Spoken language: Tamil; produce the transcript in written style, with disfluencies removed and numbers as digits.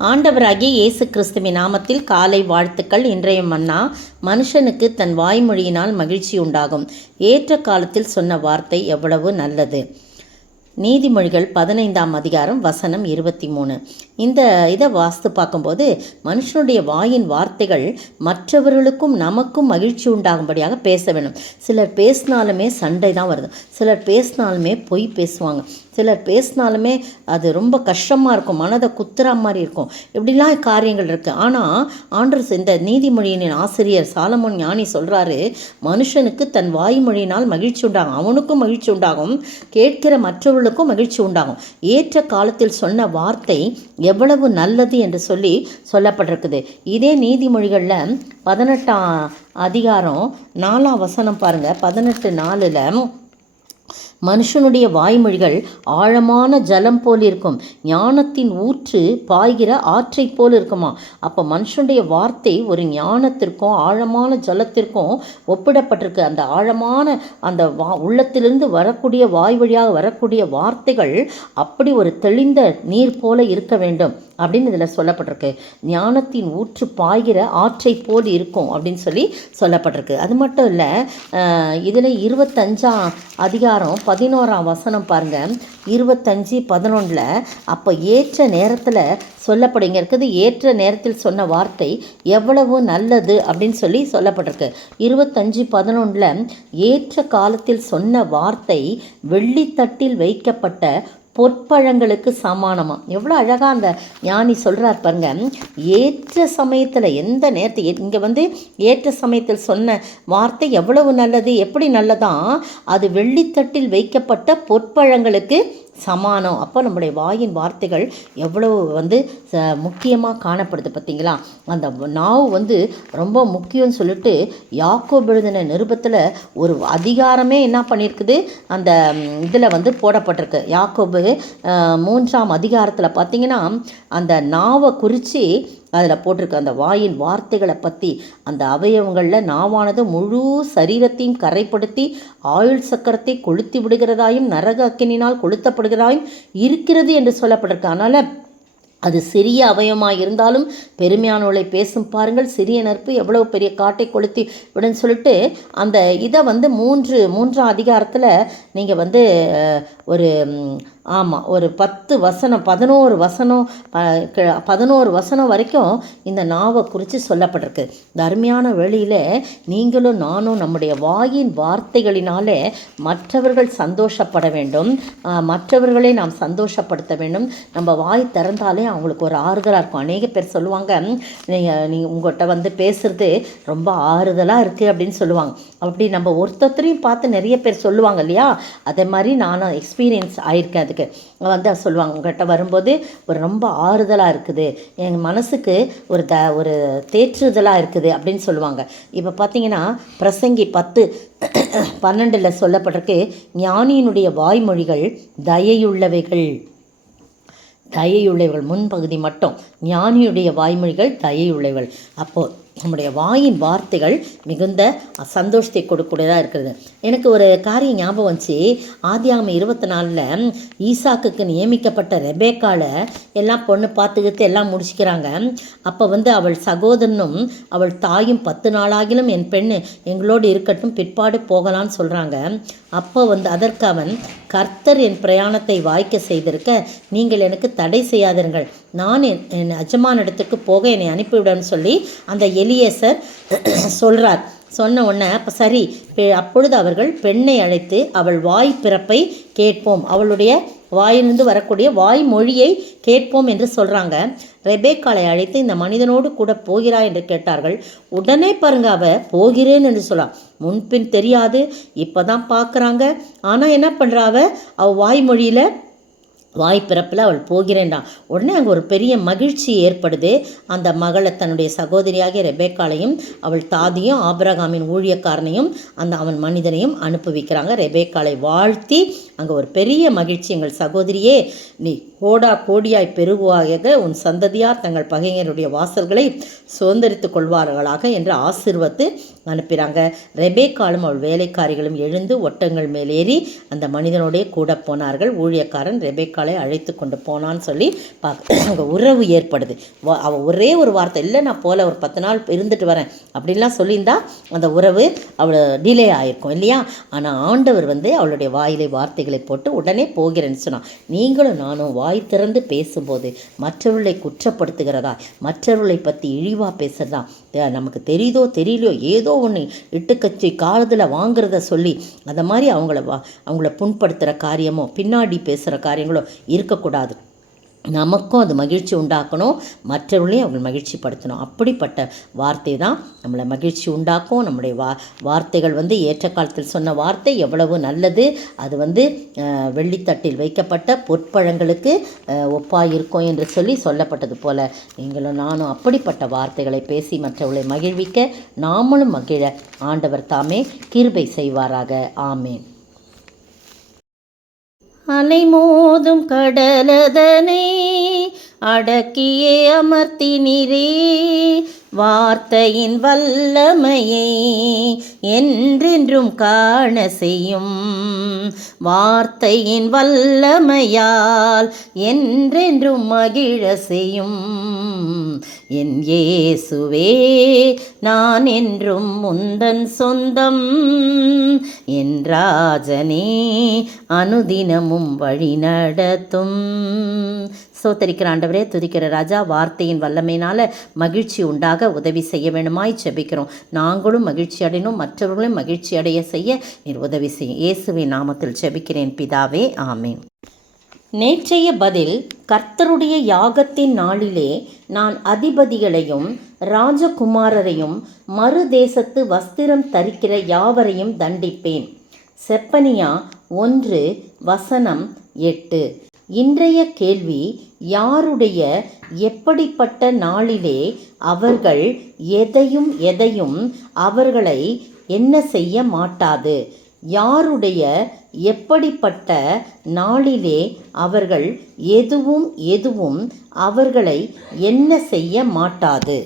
ஆண்டவராகிய இயேசு கிறிஸ்துவின் நாமத்தில் காலை வாழ்த்துக்கள். இன்றைய மன்னா, மனுஷனுக்கு தன் வாய்மொழியினால் மகிழ்ச்சி உண்டாகும். ஏற்ற காலத்தில் சொன்ன வார்த்தை எவ்வளவு நல்லது. நீதிமொழிகள் 15ஆம் அதிகாரம் வசனம் 23. இந்த இதை வாஸ்து பார்க்கும்போது, மனுஷனுடைய வாயின் வார்த்தைகள் மற்றவர்களுக்கும் நமக்கும் மகிழ்ச்சி உண்டாகும்படியாக பேச வேணும். சிலர் பேசினாலுமே சண்டை தான் வருது, சிலர் பேசினாலுமே பொய் பேசுவாங்க, சிலர் பேசினாலுமே அது ரொம்ப கஷ்டமாக இருக்கும், மனதை குத்துற மாதிரி இருக்கும். இப்படிலாம் காரியங்கள் இருக்குது. ஆனால் ஆண்டவர் இந்த நீதிமொழியின் ஆசிரியர் சாலமோன் ஞானி சொல்கிறாரு, மனுஷனுக்கு தன் வாய்மொழியினால் மகிழ்ச்சி உண்டாகும், அவனுக்கும் மகிழ்ச்சி உண்டாகும், கேட்கிற மற்றவர்களுக்கும் மகிழ்ச்சி உண்டாகும். ஏற்ற காலத்தில் சொன்ன வார்த்தை எவ்வளவு நல்லது என்று சொல்லப்பட்டிருக்குது. இதே நீதிமொழிகளில் 18ஆம் அதிகாரம் 4ஆம் வசனம் பாருங்கள். 18:4 மனுஷனுடைய வாய்மொழிகள் ஆழமான ஜலம் போல் இருக்கும், ஞானத்தின் ஊற்று பாய்கிற ஆற்றை போல் இருக்குமா. அப்போ மனுஷனுடைய வார்த்தை ஒரு ஞானத்திற்கும் ஆழமான ஜலத்திற்கும் ஒப்பிடப்பட்டிருக்கு. அந்த ஆழமான அந்த உள்ளத்திலிருந்து வரக்கூடிய வாய் வழியாக வரக்கூடிய வார்த்தைகள் அப்படி ஒரு தெளிந்த நீர் போல இருக்க வேண்டும் அப்படின்னு இதில் சொல்லப்பட்டிருக்கு. ஞானத்தின் ஊற்று பாய்கிற ஆற்றை போல் இருக்கும் அப்படின்னு சொல்லப்பட்டிருக்கு. அது மட்டும் இல்லை, இதில் 25ஆம் அதிகாரம் 11ஆம் வசனம் பாருங்கள். 25:11 அப்போ ஏற்ற நேரத்தில் சொல்லப்படுங்க இருக்குது. ஏற்ற நேரத்தில் சொன்ன வார்த்தை எவ்வளவு நல்லது அப்படின்னு சொல்லப்பட்டிருக்கு. 25:11 ஏற்ற காலத்தில் சொன்ன வார்த்தை வெள்ளித்தட்டில் வைக்கப்பட்ட பொற்பழங்களுக்கு சமானமாக. எவ்வளோ அழகாக அந்த ஞானி சொல்கிறார் பாருங்க. ஏற்ற சமயத்தில் எந்த நேரத்தை இங்கே ஏற்ற சமயத்தில் சொன்ன வார்த்தை எவ்வளவு நல்லது, எப்படி நல்லதான், அது வெள்ளித்தட்டில் வைக்கப்பட்ட பொற்பழங்களுக்கு சமானம். அப்போ நம்முடைய வாயின் வார்த்தைகள் எவ்வளவு முக்கியமாக காணப்படுது பார்த்தீங்களா. அந்த நாவு ரொம்ப முக்கியம்னு சொல்லிட்டு யாக்கோபு எழுதின நிருபத்தில் ஒரு அதிகாரமே என்ன பண்ணியிருக்குது, அந்த இதில் போடப்பட்டிருக்கு. யாக்கோபு 3ஆம் அதிகாரத்தில் பார்த்தீங்கன்னா அந்த நாவை குறித்து அதில் போட்டிருக்கு. அந்த வாயின் வார்த்தைகளை பற்றி, அந்த அவயவங்களில் நாவானது முழு சரீரத்தையும் கரைப்படுத்தி ஆயுள் சக்கரத்தை கொளுத்தி விடுகிறதாயும் நரக அக்கினினால் கொளுத்தப்படுகிறதாயும் இருக்கிறது என்று சொல்லப்பட்டிருக்கு. அதனால் அது சிறிய அவயமாக இருந்தாலும் பெருமையானவளை பேசும் பாருங்கள், சிறிய நெருப்பு எவ்வளவு பெரிய காட்டை கொளுத்தி விடுன்னு சொல்லிட்டு அந்த இதை 3ஆம் அதிகாரத்தில் நீங்கள் ஒரு ஒரு 11 வசனம் வரைக்கும் இந்த நாவை குறித்து சொல்லப்பட்டிருக்கு. இந்த அருமையான வேளையில் நீங்களும் நானும் நம்முடைய வாயின் வார்த்தைகளினாலே மற்றவர்கள் சந்தோஷப்பட வேண்டும், மற்றவர்களை நாம் சந்தோஷப்படுத்த வேண்டும். நம்ம வாய் திறந்தாலே அவங்களுக்கு ஒரு ஆறுதலாக இருக்கும். அநேக பேர் சொல்லுவாங்க, நீங்கள் உங்கள்கிட்ட பேசுகிறது ரொம்ப ஆறுதலாக இருக்குது அப்படின்னு சொல்லுவாங்க. அப்படி நம்ம ஒருத்தரையும் பார்த்து நிறைய பேர் சொல்லுவாங்க இல்லையா. அதே மாதிரி நானும் எக்ஸ்பீரியன்ஸ் ஆகியிருக்கேன். அதுக்கு சொல்லுவாங்க, உங்கள்கிட்ட வரும்போது ஒரு ரொம்ப ஆறுதலாக இருக்குது, என் மனசுக்கு ஒரு தேற்றுதலாக இருக்குது அப்படின்னு சொல்லுவாங்க. இப்போ பார்த்தீங்கன்னா பிரசங்கி 10:12 சொல்லப்பட்டிருக்கு, ஞானியினுடைய வாய்மொழிகள் தயையுள்ளவைகள். முன்பகுதி மட்டும், ஞானியுடைய வாய்மொழிகள் தயையுள்ளவைகள். அப்போது நம்முடைய வாயின் வார்த்தைகள் மிகுந்த சந்தோஷத்தை கொடுக்கூடியதாக இருக்கிறது. எனக்கு ஒரு காரியம் ஞாபகம் வந்துச்சு. ஆதியாகமம் 24 ஈசாக்குக்கு நியமிக்கப்பட்ட ரெபேக்கால எல்லாம் பொண்ணு பார்த்துக்கிட்டு எல்லாம் முடிச்சுக்கிறாங்க. அப்போ அவள் சகோதரனும் அவள் தாயும் 10 நாளாகிலும் என் பெண்ணு எங்களோடு இருக்கட்டும், பிற்பாடு போகலான்னு சொல்கிறாங்க. அப்போ அதற்கு அவன், கர்த்தர் என் பிரயாணத்தை வாய்க்க செய்திருக்க நீங்கள் எனக்கு தடை செய்யாதிருங்கள், நான் என் எஜமான இடத்துக்கு போக என்னை அனுப்பிவிடன்னு சொல்லி அந்த எலியேசர் சொல்கிறார். சொன்ன உடனே அப்போ சரி, அப்பொழுது அவர்கள் பெண்ணை அழைத்து அவள் வாய் பிறப்பை கேட்போம், அவளுடைய வாயிலிருந்து வரக்கூடிய வாய்மொழியை கேட்போம் என்று சொல்கிறாங்க. ரெபேக்காளை அழைத்து இந்த மனிதனோடு கூட போகிறாய் என்று கேட்டார்கள். உடனே பாருங்க, அவ போகிறேன் என்று சொல்லலாம். முன்பின் தெரியாது, இப்போ தான் பார்க்குறாங்க. ஆனால் என்ன பண்ணுறா, அவள் வாய்மொழியில் வாய்ப்பிறப்பில் அவள் போகிறேன்டான். உடனே அங்கே ஒரு பெரிய மகிழ்ச்சி ஏற்படுது. அந்த மகளை தன்னுடைய சகோதரியாகிய ரெபேக்காளையும் அவள் தாதியும் ஆபிரகாமின் ஊழியக்காரனையும் அவன் மனிதனையும் அனுப்பி வைக்கிறாங்க. ரெபேக்காளை வாழ்த்தி அங்கே ஒரு பெரிய மகிழ்ச்சி, எங்கள் சகோதரியே நீ கோடா கோடியாய் பெருகுவாயாக, உன் சந்ததியார் தங்கள் பகைஞருடைய வாசல்களை சுதந்திரித்து கொள்வார்களாக என்று ஆசீர்வத்து அனுப்பினாங்க. ரெபேக்காலும் அவள் வேலைக்காரிகளும் எழுந்து ஒட்டங்கள் மேலேறி அந்த மனிதனோடைய கூட போனார்கள். ஊழியக்காரன் ரெபேக்காலை அழைத்து கொண்டு போனான்னு சொல்லி அங்கே உறவு ஏற்படுது. அவள் ஒரே ஒரு வார்த்தை, இல்லை நான் போல ஒரு 10 நாள் இருந்துட்டு வரேன் அப்படின்லாம் சொல்லியிருந்தா அந்த உறவு அவளை டிலே ஆகிருக்கும் இல்லையா. ஆனால் ஆண்டவர் அவளுடைய வாயிலை வார்த்தைகளை போட்டு உடனே போகிறேன்னு சொன்னான். நீங்களும் நானும் வாய் திறந்து பேசும்போது மற்றவர்களை குற்றப்படுத்துகிறதா, மற்றவர்களை பற்றி இழிவாக பேசுகிறதா, நமக்கு தெரியுதோ தெரியலையோ ஏதோ ஒன்று இட்டுக்கச்சி காலத்தில் வாங்குறத சொல்லி அந்த மாதிரி அவங்கள புண்படுத்துகிற காரியமோ பின்னாடி பேசுகிற காரியங்களோ இருக்கக்கூடாது. நமக்கும் அது மகிழ்ச்சி உண்டாக்கணும், மற்றவர்களையும் அவங்க மகிழ்ச்சி படுத்தணும். அப்படிப்பட்ட வார்த்தை தான் நம்மளை மகிழ்ச்சி உண்டாக்கும். நம்முடைய வார்த்தைகள் ஏற்ற காலத்தில் சொன்ன வார்த்தை எவ்வளவு நல்லது. அது வெள்ளித்தட்டில் வைக்கப்பட்ட பொற்பழங்களுக்கு ஒப்பாயிருக்கும் என்று சொல்லப்பட்டது போல நீங்களும் நானும் அப்படிப்பட்ட வார்த்தைகளை பேசி மற்றவர்களை மகிழ்விக்க நாமளும் மகிழ ஆண்டவர் தாமே கிருபை செய்வாராக. ஆமேன். அலைமோதும் கடலதனை அடக்கியே அமர்த்தினீரே, வார்த்தையின் வல்லமையை என்றென்றும் காண செய்யும். வார்த்தையின் வல்லமையால் என்றென்றும் மகிழ செய்யும். என் இயேசுவே நான் என்றும் முந்தன் சொந்தம், என் ராஜனே அனுதினமும் வழி நடத்தும். சோத்தரிக்கிற ஆண்டவரே, துதிக்கிற ராஜா, வார்த்தையின் வல்லமையினால் மகிழ்ச்சி உண்டாக உதவி செய்ய வேணுமாய் ஜெபிக்கிறோம். நாங்களும் மகிழ்ச்சி அடையணும், மற்றவர்களும் மகிழ்ச்சி அடைய செய்ய நீர் உதவி செய்யும். இயேசுவின் நாமத்தில் ஜெபிக்கிறேன் பிதாவே, ஆமேன். நேற்றைய பதில், கர்த்தருடைய யாகத்தின் நாளிலே நான் அதிபதிகளையும் ராஜகுமாரரையும் மறு தேசத்து வஸ்திரம் தரிக்கிற யாவரையும் தண்டிப்பேன். செப்பனியா 1:8. இன்றைய கேள்வி, யாருடைய எப்படிப்பட்ட நாளிலே அவர்கள் எதையும் அவர்களை என்ன செய்ய மாட்டாது? யாருடைய எப்படிப்பட்ட நாளிலே அவர்கள் எதுவும் அவர்களை என்ன செய்ய மாட்டாது?